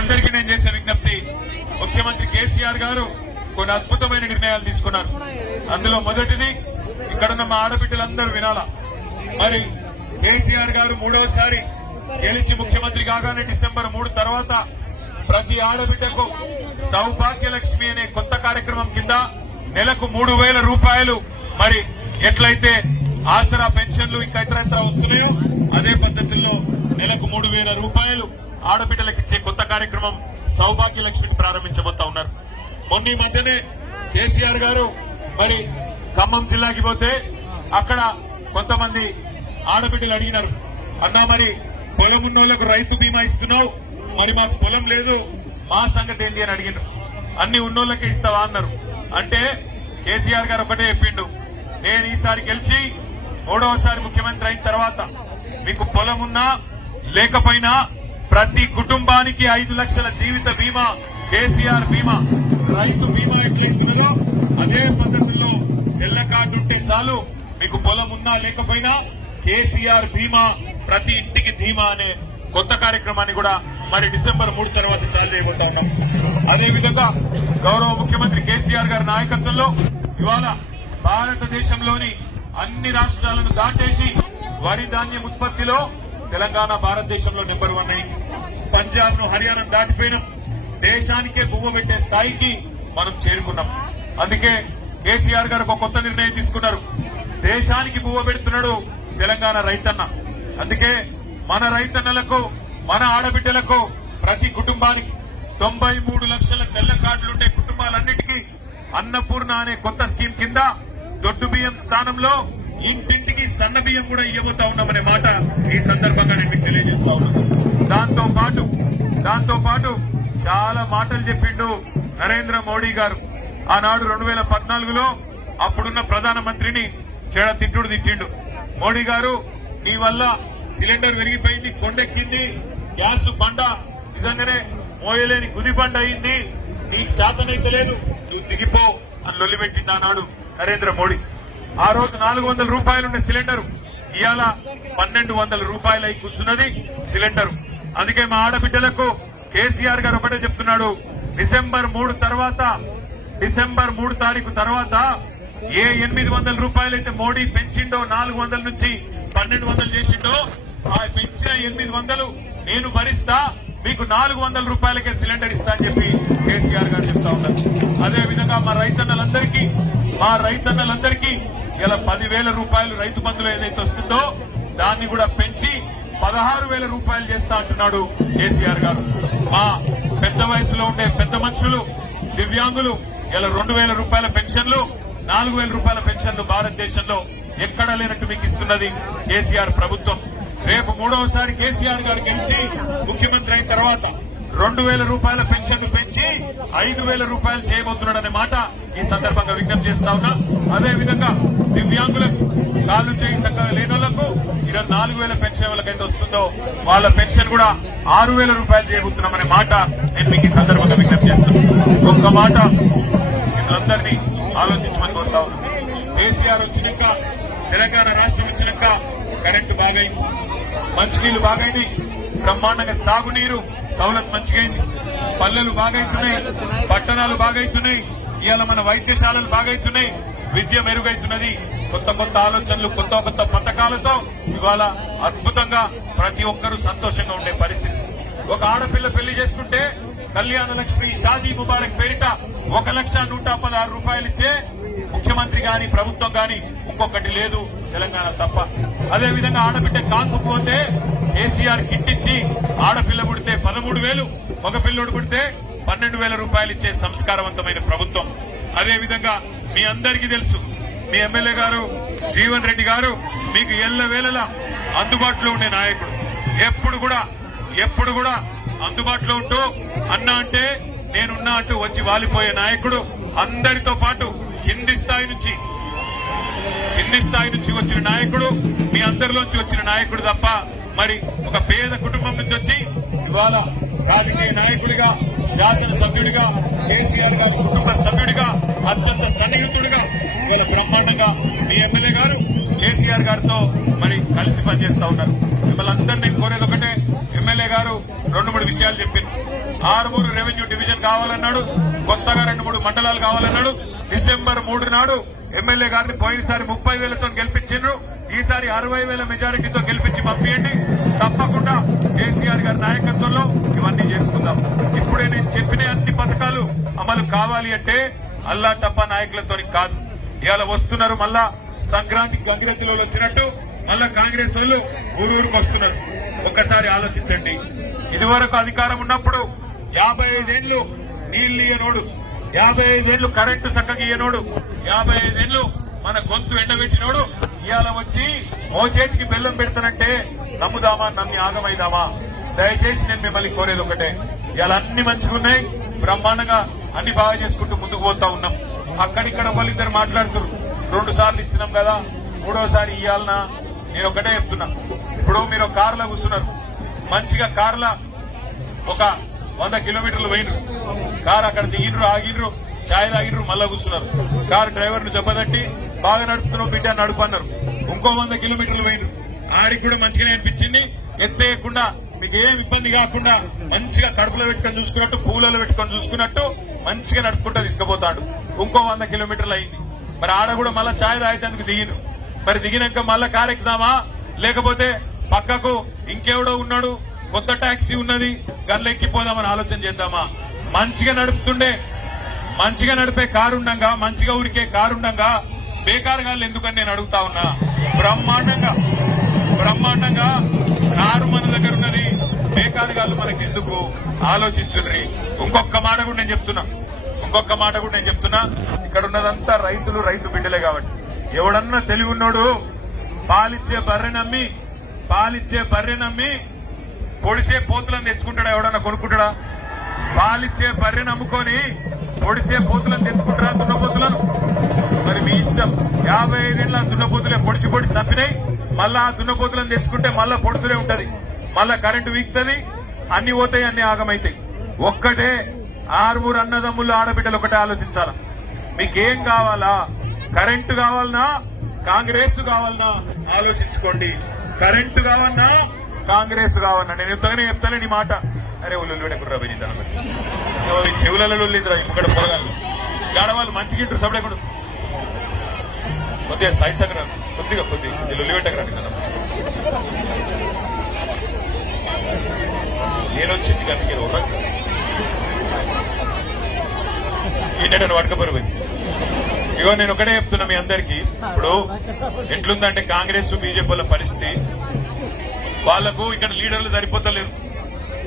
అందరికీ నేను చేసే విజ్ఞప్తి ముఖ్యమంత్రి కేసీఆర్ గారు కొన్ని అద్భుతమైన నిర్ణయాలు తీసుకున్నారు. అందులో మొదటిది ఇక్కడున్న మా ఆడబిడ్డలందరూ వినాలా? మరి కేసీఆర్ గారు మూడవసారి గెలిచి ముఖ్యమంత్రి కాగానే డిసెంబర్ మూడు తర్వాత ప్రతి ఆడబిడ్డకు సౌభాగ్య లక్ష్మి అనే కొత్త కార్యక్రమం కింద నెలకు మూడు వేల రూపాయలు మరి ఎట్లయితే ఆసరా పెన్షన్లు ఇంకా ఇతరత్ర వస్తున్నాయో అదే పద్ధతుల్లో నెలకు మూడు వేల రూపాయలు ఆడబిడ్డలకు ఇచ్చే కొత్త కార్యక్రమం సౌభాగ్య లక్ష్మికి ప్రారంభించబోతా ఉన్నారు. మొన్న ఈ మధ్యనే కేసీఆర్ గారు మరి ఖమ్మం జిల్లాకి పోతే అక్కడ కొంతమంది ఆడబిడ్డలు అడిగినారు. అన్నా మరి పొలం ఉన్నోళ్ళకు రైతు బీమా ఇస్తున్నావు? మరి మాకు పొలం లేదు మా సంగతి ఏంటి అని అడిగినారు అన్ని ఉన్నోళ్ళకే ఇస్తావా? అన్నారు. అంటే కేసీఆర్ గారు ఒకటే చెప్పిండు. నేను ఈసారి గెలిచి మూడవసారి ముఖ్యమంత్రి అయిన తర్వాత మీకు పొలం ఉన్నా లేకపోయినా ప్రతి కుటుంబానికి ఐదు లక్షల జీవిత బీమా కేసీఆర్ బీమా రైతు బీమా ఎట్లయితున్నదో అదే పద్ధతుల్లో తెల్ల కార్డు ఉంటే చాలు. మీకు పొలం ఉన్నా లేకపోయినా కేసీఆర్ బీమా ప్రతి ఇంటికి ధీమా అనే కొత్త కార్యక్రమాన్ని కూడా మరి డిసెంబర్ మూడు తర్వాత చాలు చేయబోతా ఉన్నాం. అదేవిధంగా గౌరవ ముఖ్యమంత్రి కేసీఆర్ గారి నాయకత్వంలో ఇవాళ భారతదేశంలోని అన్ని రాష్ట్రాలను దాటేసి వరి ధాన్యం ఉత్పత్తిలో తెలంగాణ భారతదేశంలో నెంబర్ వన్ అయింది పంజాబ్ను హర్యానా దాటిపోయినాం. దేశానికే బువ్వ పెట్టే స్థాయికి మనం చేరుకున్నాం. అందుకే కేసీఆర్ గారు ఒక కొత్త నిర్ణయం తీసుకున్నారు. దేశానికి బువ్వ పెడుతున్నాడు తెలంగాణ రైతన్న. అందుకే మన రైతన్నలకు మన ఆడబిడ్డలకు ప్రతి కుటుంబానికి తొంభై మూడు లక్షల తెల్ల కార్డులుండే కుటుంబాలన్నిటికీ అన్నపూర్ణ అనే కొత్త స్కీమ్ కింద దొడ్డు బియ్యం స్థానంలో ఇంటింటికి సన్న బియ్యం కూడా ఇవ్వబోతా ఉన్నామనే మాట ఈ సందర్భంగా నేను మీకు తెలియజేస్తా ఉన్నాను. దాంతో పాటు దాంతో పాటు చాలా మాటలు చెప్పిండు నరేంద్ర మోడీ గారు. ఆనాడు రెండు వేల పద్నాలుగులో అప్పుడున్న ప్రధానమంత్రిని చెడ తిట్టుడు తిట్టిండు. మోడీ గారు నీ వల్ల సిలిండర్ విరిగిపోయింది కొండెక్కింది గ్యాస్ బండ నిజంగానే మోయలేని గుది బండ అయింది నీకు చేతనైతే లేదు నువ్వు దిగిపో అని లొల్లిపెట్టింది ఆనాడు నరేంద్ర మోడీ. ఆ రోజు నాలుగు వందల రూపాయలున్న సిలిండర్. ఇవాళ పన్నెండు వందల రూపాయలు అయి కూర్చున్నది సిలిండర్. అందుకే మా ఆడబిడ్డలకు కేసీఆర్ గారు ఒకటే చెప్తున్నాడు డిసెంబర్ మూడు తర్వాత డిసెంబర్ మూడు తారీఖు తర్వాత ఏ ఎనిమిది వందల రూపాయలైతే మోడీ పెంచిండో నాలుగు వందల నుంచి పన్నెండు వందలు చేసిండో ఆ పెంచిన ఎనిమిది వందలు నేను భరిస్తా మీకు నాలుగు వందల రూపాయలకే సిలిండర్ ఇస్తా అని చెప్పి కేసీఆర్ గారు చెప్తా ఉన్నారు. అదే విధంగా మా రైతన్నలందరికీ మా రైతన్నలందరికీ ఇలా పదివేల రూపాయలు రైతు బంధువులు ఏదైతే వస్తుందో దాన్ని కూడా పెంచి పదహారు వేల రూపాయలు చేస్తా అంటున్నాడు కేసీఆర్ గారు. మా పెద్ద వయసులో ఉండే పెద్ద మనుషులు దివ్యాంగులు ఇలా రెండు వేల రూపాయల పెన్షన్లు నాలుగు వేల రూపాయల పెన్షన్లు భారతదేశంలో ఎక్కడ లేనట్టు మీకు ఇస్తున్నది కేసీఆర్ ప్రభుత్వం. రేపు మూడవసారి కేసీఆర్ గారు గెలిచి ముఖ్యమంత్రి అయిన తర్వాత రెండు వేల రూపాయల పెన్షన్ పెంచి ఐదు వేల రూపాయలు చేయబోతున్నాడనే మాట ఈ సందర్భంగా విజ్ఞప్తి చేస్తా ఉన్నా. అదే విధంగా దివ్యాంగులకు కాలు చేయి చక్కగా లేని వాళ్ళకు ఇరవై నాలుగు వేల పెన్షన్ వాళ్ళకైతే వస్తుందో వాళ్ళ పెన్షన్ కూడా ఆరు వేల రూపాయలు చేయబోతున్నామనే మాట నేను మీకు ఈ సందర్భంగా విజ్ఞప్తి చేస్తున్నాను ఒక్క మాట మిమ్మల్ందరినీ ఆలోచించమని కోరుతా ఉన్నాను కేసీఆర్ వచ్చినాక తెలంగాణ రాష్ట్రం వచ్చినాక కరెంటు బాగైంది మంచినీళ్ళు బాగైంది బ్రహ్మాండంగా సాగునీరు సౌలత్ మంచిగైంది పల్లెలు బాగైతున్నాయి. పట్టణాలు బాగైతున్నాయి. ఇవాళ మన వైద్యశాలలు బాగైతున్నాయి. విద్య మెరుగైతున్నది. కొత్త కొత్త ఆలోచనలు కొత్త కొత్త పథకాలతో ఇవాళ అద్భుతంగా ప్రతి ఒక్కరూ సంతోషంగా ఉండే పరిస్థితి. ఒక ఆడపిల్ల పెళ్ళి చేసుకుంటే కళ్యాణ లక్ష్మి షాదీ ముబారక్ పేరిట ఒక లక్ష నూట పదహారు రూపాయలు ఇచ్చే ముఖ్యమంత్రి గాని ప్రభుత్వం గాని ఇంకొకటి లేదు. తెలంగాణ తప్ప అదేవిధంగా ఆడబిడ్డ కాకపోతే కేసీఆర్ కిట్ ఇచ్చి ఆడపిల్ల పుడితే పదమూడు వేలు మగ పిల్లోడు పుడితే పన్నెండు వేల రూపాయలు ఇచ్చే సంస్కారవంతమైన ప్రభుత్వం. అదేవిధంగా మీ అందరికీ తెలుసు మీ ఎమ్మెల్యే గారు జీవన్ రెడ్డి గారు మీకు ఎల్ల వేళలా అందుబాటులో ఉండే నాయకుడు. ఎప్పుడు కూడా ఎప్పుడు కూడా అందుబాటులో ఉంటూ అన్నా అంటే నేనున్నా అంటూ వచ్చి వాలిపోయే నాయకుడు అందరితో పాటు కింది స్థాయి నుంచి కింది స్థాయి నుంచి వచ్చిన నాయకుడు మీ అందరిలోంచి వచ్చిన నాయకుడు తప్ప మరి ఒక పేద కుటుంబం నుంచి వచ్చి ఇవాళ రాజకీయ నాయకుడిగా శాసనసభ్యుడిగా కేసీఆర్ గారి కుటుంబ సభ్యుడిగా అత్యంత సన్నిహితుడిగా ఇవాళ బ్రహ్మాండంగా మీ ఎమ్మెల్యే గారు కేసీఆర్ గారితో మరి కలిసి పనిచేస్తా ఉన్నారు. మిమ్మల్ని అందరినీ కోరేది ఒకటే ఎమ్మెల్యే గారు రెండు మూడు విషయాలు చెప్పింది. ఆరుమూరు రెవెన్యూ డివిజన్ కావాలన్నాడు కొత్తగా రెండు మూడు మండలాలు కావాలన్నాడు డిసెంబర్ మూడు నాడు ఎమ్మెల్యే గారిని పోయినసారి ముప్పై వేలతో గెలిపించిండ్రు. ఈసారి అరవై వేల మెజారిటీతో గెలిపించి పంపియండి. తప్పకుండా కేసీఆర్ గారి నాయకత్వంలో ఇవన్నీ చేసుకుందాం. ఇప్పుడే నేను చెప్పిన అన్ని పథకాలు అమలు కావాలి అంటే అల్లా టప్ప నాయకులతో కాదు. ఇవాళ వస్తున్నారు మళ్ళా సంక్రాంతి గంగిరెద్దులో వచ్చినట్టు మళ్ళా కాంగ్రెస్ వాళ్ళు ఊరూరుకు వస్తున్నారు. ఒక్కసారి ఆలోచించండి. ఇదివరకు అధికారం ఉన్నప్పుడు యాభై ఐదేళ్ళు నీళ్ళు ఇయ్యనోడు. యాభై ఐదేళ్ళు కరెంటు చక్కగా ఇయ్యనోడు యాభై ఐదేళ్ళు మన గొంతు ఎండబెట్టినోడు. ఇవాళ వచ్చి మోచేతికి బెల్లం పెడతానంటే నమ్ముదామా నమ్మి ఆగమైదామా? దయచేసి నేను మిమ్మల్ని కోరేది ఒకటే. ఇవాళ అన్ని మంచిగా ఉన్నాయి. బ్రహ్మాండంగా అన్ని బాగా చేసుకుంటూ ముందుకు పోతా ఉన్నాం. అక్కడిక్కడ వాళ్ళిద్దరు మాట్లాడుతున్నారు రెండు సార్లు ఇచ్చినాం కదా. మూడోసారి ఇవ్వాలనా నేను ఒకటే చెప్తున్నా. ఇప్పుడు మీరు కారులో కూర్చున్నారు. మంచిగా కారులో ఒక వంద కిలోమీటర్లు పోయినరు కారు అక్కడ దిగినరు ఆగినరు ఛాయ్ తాగినరు మళ్ళా కూర్చున్నారు. కారు డ్రైవర్ను చెప్పదట్టి బాగా నడుపుతున్నావు బిడ్డ నడుపు అన్నారు ఇంకో వంద కిలోమీటర్లు పోయినరు ఆడికి కూడా మంచిగానే అనిపించింది. ఎత్తేయకుండా మీకు ఏం ఇబ్బంది కాకుండా మంచిగా కడుపులో పెట్టుకొని చూసుకున్నట్టు పూలలో పెట్టుకొని చూసుకున్నట్టు మంచిగా నడుపుకుంటా తీసుకుపోతాడు. ఇంకో వంద కిలోమీటర్లు అయింది. మరి ఆడ కూడా మళ్ళా ఛాయ్ తాగేందుకు దిగిను మరి దిగినాక మళ్ళా కారు ఎక్కుదామా లేకపోతే పక్కకు ఇంకెవడో ఉన్నాడు? కొత్త టాక్సీ ఉన్నది గన్లు ఎక్కిపోదామని ఆలోచన చేద్దామా? మంచిగా నడుపుతుండే మంచిగా నడిపే కారుండంగా మంచిగా ఉడికే కారు ఉండంగా బేకారు గాళ్ళు ఎందుకని నేను అడుగుతా ఉన్నా? బ్రహ్మాండంగా బ్రహ్మాండంగా కారు మన దగ్గర ఉన్నది బేకారు గాళ్ళు మనకి ఎందుకు ఆలోచించుండ్రి ఇంకొక మాట కూడా నేను చెప్తున్నా. ఇంకొక మాట కూడా నేను చెప్తున్నా. ఇక్కడ ఉన్నదంతా రైతులు రైతు బిడ్డలే కాబట్టి. ఎవడన్నా తెలివి ఉన్నాడు పాలిచ్చే బర్రె నమ్మి పాలిచ్చే బర్రె నమ్మి పొడిచే పోతులను తెచ్చుకుంటాడా? ఎవడన్నా కొనుక్కుంటాడా? పాలిచ్చే బర్రెని అమ్ముకొని పొడిచే పోతులను తెచ్చుకుంటారా దున్నపోతులను మరి మీ ఇష్టం. యాభై ఐదేళ్ళ దున్నపోతులే పొడిచి పొడి తప్పినాయి మళ్ళా ఆ దున్నపోతులను తెచ్చుకుంటే మళ్ళా పొడుతూనే ఉంటది. మళ్ళా కరెంటు వీక్తది అన్ని పోతాయి అన్ని ఆగమైతాయి. ఒక్కటే ఆరుగురు అన్నదమ్ములు ఆడబిడ్డలు ఒకటే ఆలోచించాల. మీకేం కావాలా? కరెంటు కావాలనా? కాంగ్రెస్ కావాలనా? ఆలోచించుకోండి. కరెంటు కావాలన్నా కాంగ్రెస్ కావాలన్నా నేను ఎంతగానే చెప్తానే నీ మాట. అరే ఉల్లు కుర్రా పోయి చెవులలో లేదురా ఇక్కడ పొరగాలి ఆడవాళ్ళు మంచి ఇంటారు సభ్యుడు కొద్దిగా సైసకరా కొద్దిగా కొద్దిగా. లొల్లి పెట్టకరా నేను వచ్చింది కనుక ఏంటంటే పట్టుకపోయి ఇగో నేను ఒకటే చెప్తున్నా మీ అందరికి. ఇప్పుడు ఎట్లుందంటే కాంగ్రెస్ బీజేపీ పరిస్థితి. వాళ్ళకు ఇక్కడ లీడర్లు సరిపోతలేరు.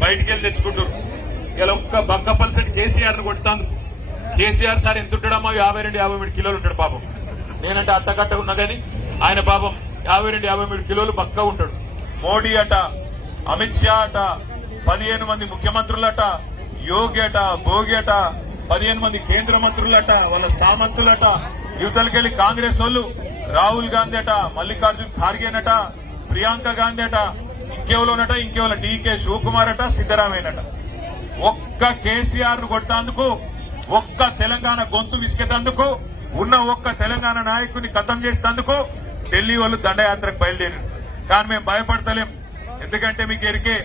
బయటికి వెళ్ళి తెచ్చుకుంటారు ఇలా ఒక్క బక్క పల్సెట్ కేసీఆర్ను కేసీఆర్ సార్ ఎంత ఉంటాడమ్మా? యాభై రెండు యాభై మూడు కిలోలు ఉంటాడు పాపం. నేనంటే అట్టకట్ట ఉన్నా గానీ ఆయన పాపం యాభై రెండు యాభై మూడు కిలోలు పక్కా ఉంటాడు. మోడీ అట అమిత్ షా అట పదిహేను మంది ముఖ్యమంత్రులట యోగి అట భోగి అట పదిహేను మంది కేంద్ర మంత్రులట వాళ్ళ సామంతులట యువతలకెళ్ళి కాంగ్రెస్ వాళ్ళు రాహుల్ గాంధీ అట మల్లికార్జున్ ఖార్గేనట ప్రియాంక గాంధీ అట ఇంకెవలోనట ఇంకెవల? డీకే శివకుమార్ అట సిద్ధరామయ్యనట. ఒక్క కేసీఆర్ను కొడతాందుకు ఒక్క తెలంగాణ గొంతు విసికేందుకు ఉన్న ఒక్క తెలంగాణ నాయకుని ఖతం చేసేందుకు ఢిల్లీ వాళ్ళు దండయాత్రకు బయలుదేరారు. కానీ మేము భయపడతలేం. ఎందుకంటే మీకు ఎరికే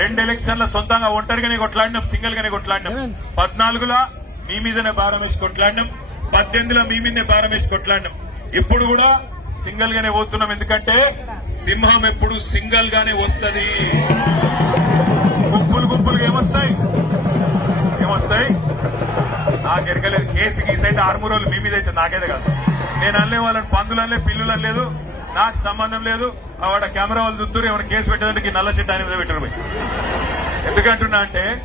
రెండు ఎలక్షన్ల సొంతంగా ఒంటరిగానే కొట్లాడినాం సింగిల్ గానే కొట్లాడినాం. పద్నాలుగులా మీ మీదనే భారం వేసి కొట్లాడినాం పద్దెనిమిదిలో మీ మీదనే భారం వేసి కొట్లాడినాం. ఇప్పుడు కూడా సింగిల్ గానే పోతున్నాం. ఎందుకంటే సింహం ఎప్పుడు సింగిల్ గానే వస్తది. గుంపులు గుంపులుగా ఏమొస్తాయి? ఏమొస్తాయి? నాకు ఎరగలేదు. కేసు గీసు అయితే ఆర్మూరోలు మీ మీద అయితే నాకేదే కాదు. నేను అనలే వాళ్ళని పందులు అనలే పిల్లులు అనలేదు. నాకు సంబంధం లేదు. ఆవిడ కెమెరా వాళ్ళు దుత్తురు ఏమైనా కేసు పెట్టడానికి నల్ల చెట్టు ఆయన మీద పెట్టరు పోయి. ఎందుకంటున్నా అంటే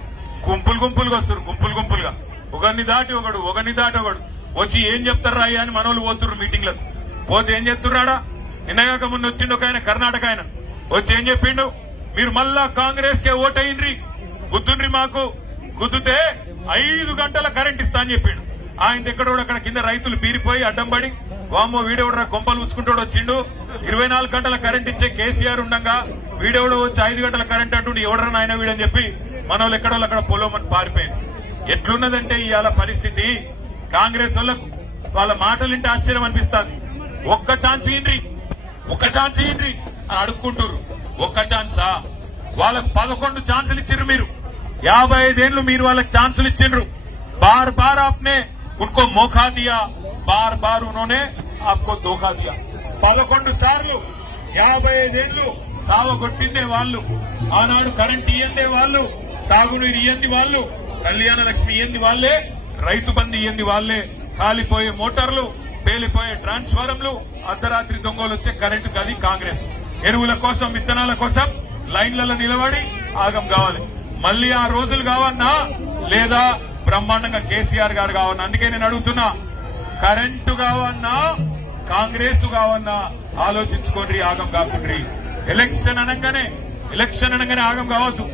గుంపులు గుంపులుగా వస్తారు గుంపులు గుంపులుగా. ఒకరిని దాటి ఒకడు ఒకరిని దాటి ఒకడు. వచ్చి ఏం చెప్తారు రాయ్యా అని మనోళ్ళు పోతున్నారు మీటింగ్లకు. పోతే ఏం చేస్తున్నాడా? నిన్నగాక మొన్న వచ్చిండు ఒక ఆయన కర్ణాటక ఆయన. వచ్చి ఏం చెప్పిండు? మీరు మళ్ళా కాంగ్రెస్ కే ఓటయ్యండ్రి గుద్దుండ్రి మాకు. గుద్దుతే ఐదు గంటల కరెంట్ ఇస్తా అని చెప్పిండు. ఆయన ఎక్కడోడు అక్కడ కింద రైతులు బీరిపోయి అడ్డం పడి వామ్మో వీడెవడరా కొంపలు ఉంచుకుంటాడు వచ్చిండు. ఇరవై నాలుగు గంటల కరెంట్ ఇచ్చే కేసీఆర్ ఉండగా వీడెవడో వచ్చి ఐదు గంటల కరెంట్ అంటుండి. ఎవడరా నాయన వీడని చెప్పి మన వాళ్ళు ఎక్కడోళ్ళు అక్కడ పొలమని పారిపోయింది ఎట్లున్నదంటే ఇవాళ పరిస్థితి? కాంగ్రెస్ వాళ్ళకు వాళ్ళ మాటలు వింటే ఆశ్చర్యం అనిపిస్తుంది. ఒక్క ఛాన్స్ ఏంటి ఒక్క ఛాన్స్ ఏంటి అని అడుక్కుంటారు ఒక్క ఛాన్సా వాళ్ళకు పదకొండు ఛాన్సులు ఇచ్చిండ్రు మీరు. యాభై ఐదేళ్ళు మీరు వాళ్ళకి ఛాన్సులు ఇచ్చిండ్రు. బార్ బార్ ఆప్నే ఉన్కో మోఖా దియా. బార్ బార్ ఉన్నోనే ఆప్కో దోఖా దియా. పదకొండు సార్లు యాభై ఐదేళ్ళు సావగొట్టిందే వాళ్ళు. ఆనాడు కరెంట్ ఇయ్యందే వాళ్ళు తాగునీరు ఇయ్యంది వాళ్ళు కళ్యాణ లక్ష్మి ఇయ్యంది వాళ్ళే రైతు బంధు ఇయ్యంది వాళ్ళే కాలిపోయే మోటార్లు పేలిపోయే ట్రాన్స్ఫారంలు అర్ధరాత్రి దొంగలు వచ్చే కరెంటు గది కాంగ్రెస్. ఎరువుల కోసం విత్తనాల కోసం లైన్లలో నిలబడి ఆగం కావాలి. మళ్ళీ ఆ రోజులు కావన్నా లేదా బ్రహ్మాండంగా కేసీఆర్ గారు కావన్నా. అందుకే నేను అడుగుతున్నా కరెంటు కావన్నా కాంగ్రెస్ కావన్నా ఆలోచించుకోండి ఆగం కాకుండ్రి ఎలక్షన్ అనగానే ఎలక్షన్ అనగానే ఆగం కావద్దు.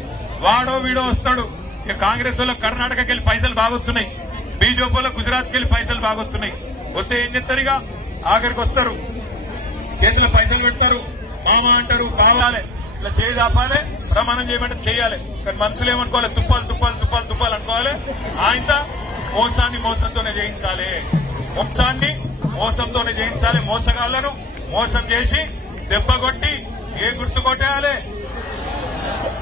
వాడో వీడో వస్తాడు. ఇక కాంగ్రెస్ వాళ్ళ కర్ణాటకకి వెళ్ళి పైసలు బాగొస్తున్నాయి బీజేపీ వాళ్ళ గుజరాత్కి వెళ్ళి పైసలు బాగొస్తున్నాయి వస్తే ఏం చెప్తారు ఇక ఆఖరికి వస్తారు. చేతిలో పైసలు పెడతారు. మామ అంటారు కావాలి ఇట్లా చేయి దాపాలి ప్రమాణం చేయమంటే చేయాలి. కానీ మనుషులు ఏమనుకోవాలి? తుప్పాలు తుప్పాలు తుప్పాలు తుప్పాలు అనుకోవాలి. ఆయన మోసాన్ని మోసంతోనే జయించాలి. మోసాన్ని మోసంతోనే జయించాలి. మోసగాళ్ళను మోసం చేసి దెబ్బ కొట్టి ఏ గుర్తు కొట్టేయాలి?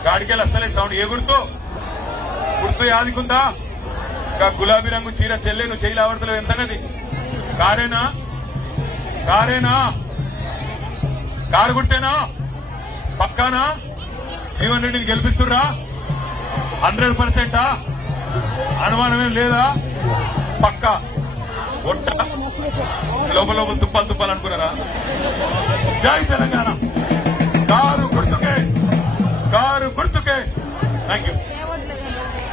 గాడికెళ్ళి అసలే సౌండ్ ఏ గుర్తు? గుర్తు యాదికుందా? ఇంకా గులాబీ రంగు చీర చెల్లె నువ్వు చేయి ఏం సంగతి? కారేనా? కారేనా? కారు గుర్తేనా? పక్కానా? జీవన్ రెడ్డిని గెలిపిస్తుర్రా? హండ్రెడ్ పర్సెంటా? అనుమానమే లేదా? పక్కా. ఒట్ట. లోపల లోపల తుప్పాలు తుప్పాలు అనుకున్నారా? జై తెలంగాణ. కారు గుర్తుకే. కారు గుర్తుకే. Thank you